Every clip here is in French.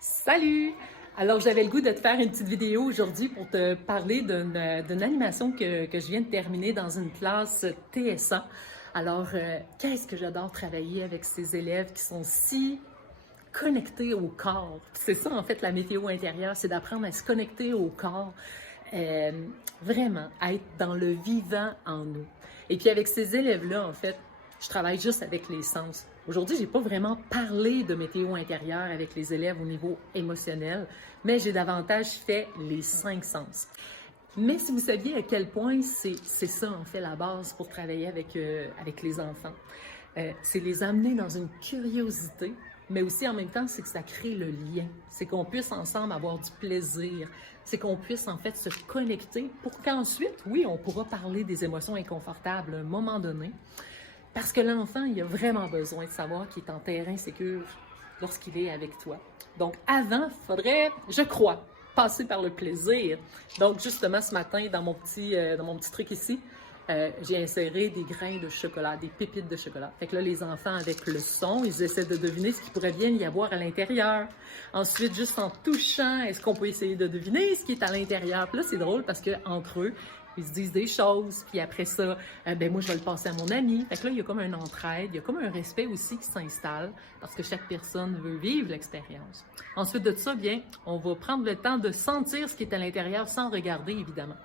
Salut! Alors, j'avais le goût de te faire une petite vidéo aujourd'hui pour te parler d'une animation que je viens de terminer dans une classe TSA. Alors, qu'est-ce que j'adore travailler avec ces élèves qui sont si connectés au corps. C'est ça, en fait, la météo intérieure, c'est d'apprendre à se connecter au corps, euh, vraiment, à être dans le vivant en nous. Et puis avec ces élèves-là, en fait, je travaille juste avec les sens. Aujourd'hui, j'ai pas vraiment parlé de météo intérieure avec les élèves au niveau émotionnel, mais j'ai davantage fait les 5 sens. Mais si vous saviez à quel point c'est ça, en fait, la base pour travailler avec les enfants, c'est les amener dans une curiosité, mais aussi en même temps, c'est que ça crée le lien. C'est qu'on puisse ensemble avoir du plaisir. C'est qu'on puisse en fait se connecter pour qu'ensuite, oui, on pourra parler des émotions inconfortables à un moment donné. Parce que l'enfant, il a vraiment besoin de savoir qu'il est en terrain sécure lorsqu'il est avec toi. Donc, avant, il faudrait, je crois, passer par le plaisir. Donc, justement, ce matin, dans mon petit truc ici, j'ai inséré des grains de chocolat, des pépites de chocolat. Fait que là, les enfants, avec le son, ils essaient de deviner ce qu'il pourrait bien y avoir à l'intérieur. Ensuite, juste en touchant, est-ce qu'on peut essayer de deviner ce qui est à l'intérieur? Puis là, c'est drôle parce qu'entre eux, ils se disent des choses, puis après ça, ben moi, je vais le passer à mon ami. Fait que là, il y a comme un entraide, il y a comme un respect aussi qui s'installe parce que chaque personne veut vivre l'expérience. Ensuite de ça, bien, on va prendre le temps de sentir ce qui est à l'intérieur sans regarder, évidemment.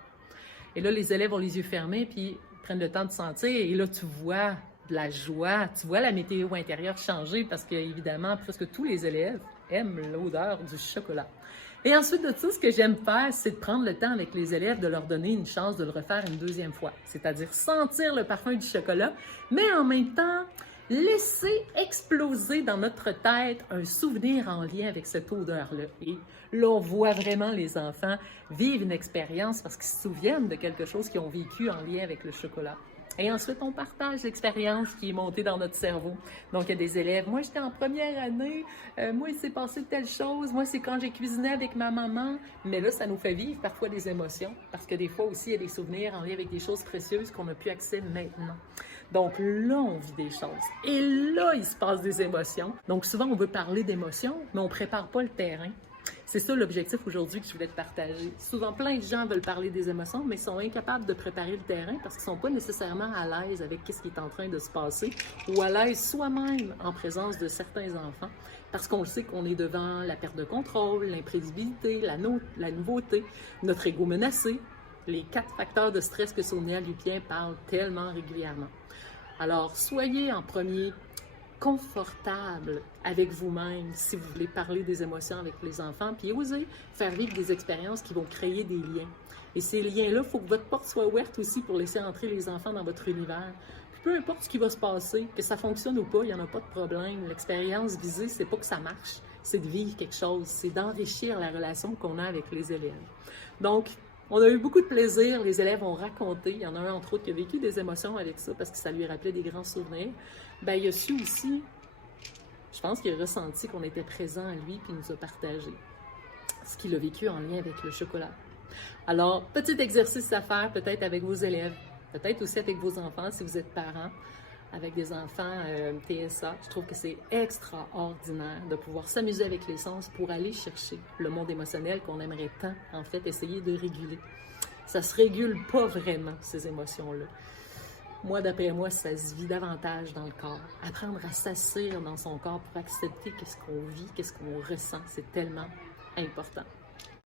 Et là, les élèves ont les yeux fermés, puis prennent le temps de sentir, et là, tu vois de la joie, tu vois la météo intérieure changer parce que, évidemment, presque tous les élèves aiment l'odeur du chocolat. Et ensuite de tout, ce que j'aime faire, c'est de prendre le temps avec les élèves de leur donner une chance de le refaire une deuxième fois. C'est-à-dire sentir le parfum du chocolat, mais en même temps, laisser exploser dans notre tête un souvenir en lien avec cette odeur-là. Et là, on voit vraiment les enfants vivre une expérience parce qu'ils se souviennent de quelque chose qu'ils ont vécu en lien avec le chocolat. Et ensuite, on partage l'expérience qui est montée dans notre cerveau. Donc, il y a des élèves. Moi, j'étais en première année. Moi, il s'est passé telle chose. Moi, c'est quand j'ai cuisiné avec ma maman. Mais là, ça nous fait vivre parfois des émotions. Parce que des fois aussi, il y a des souvenirs en lien avec des choses précieuses qu'on n'a plus accès maintenant. Donc là, on vit des choses. Et là, il se passe des émotions. Donc souvent, on veut parler d'émotions, mais on ne prépare pas le terrain. C'est ça l'objectif aujourd'hui que je voulais te partager. Souvent, plein de gens veulent parler des émotions, mais ils sont incapables de préparer le terrain parce qu'ils ne sont pas nécessairement à l'aise avec ce qui est en train de se passer ou à l'aise soi-même en présence de certains enfants parce qu'on le sait qu'on est devant la perte de contrôle, l'imprévisibilité, la nouveauté, notre ego menacé, les 4 facteurs de stress que Sonia Lupien parle tellement régulièrement. Alors, soyez en premier confortable avec vous-même si vous voulez parler des émotions avec les enfants, puis osez faire vivre des expériences qui vont créer des liens. Et ces liens-là, il faut que votre porte soit ouverte aussi pour laisser entrer les enfants dans votre univers. Puis peu importe ce qui va se passer, que ça fonctionne ou pas, il n'y en a pas de problème. L'expérience visée, c'est pas que ça marche, c'est de vivre quelque chose, c'est d'enrichir la relation qu'on a avec les élèves. Donc, on a eu beaucoup de plaisir, les élèves ont raconté, il y en a un entre autres qui a vécu des émotions avec ça parce que ça lui rappelait des grands souvenirs. Ben, il a su aussi, je pense qu'il a ressenti qu'on était présent à lui et qu'il nous a partagé ce qu'il a vécu en lien avec le chocolat. Alors, petit exercice à faire peut-être avec vos élèves, peut-être aussi avec vos enfants si vous êtes parents, avec des enfants TSA. Je trouve que c'est extraordinaire de pouvoir s'amuser avec les sens pour aller chercher le monde émotionnel qu'on aimerait tant, en fait, essayer de réguler. Ça se régule pas vraiment, ces émotions-là. Moi, d'après moi, ça se vit davantage dans le corps. Apprendre à s'asseoir dans son corps pour accepter qu'est-ce qu'on vit, qu'est-ce qu'on ressent, c'est tellement important.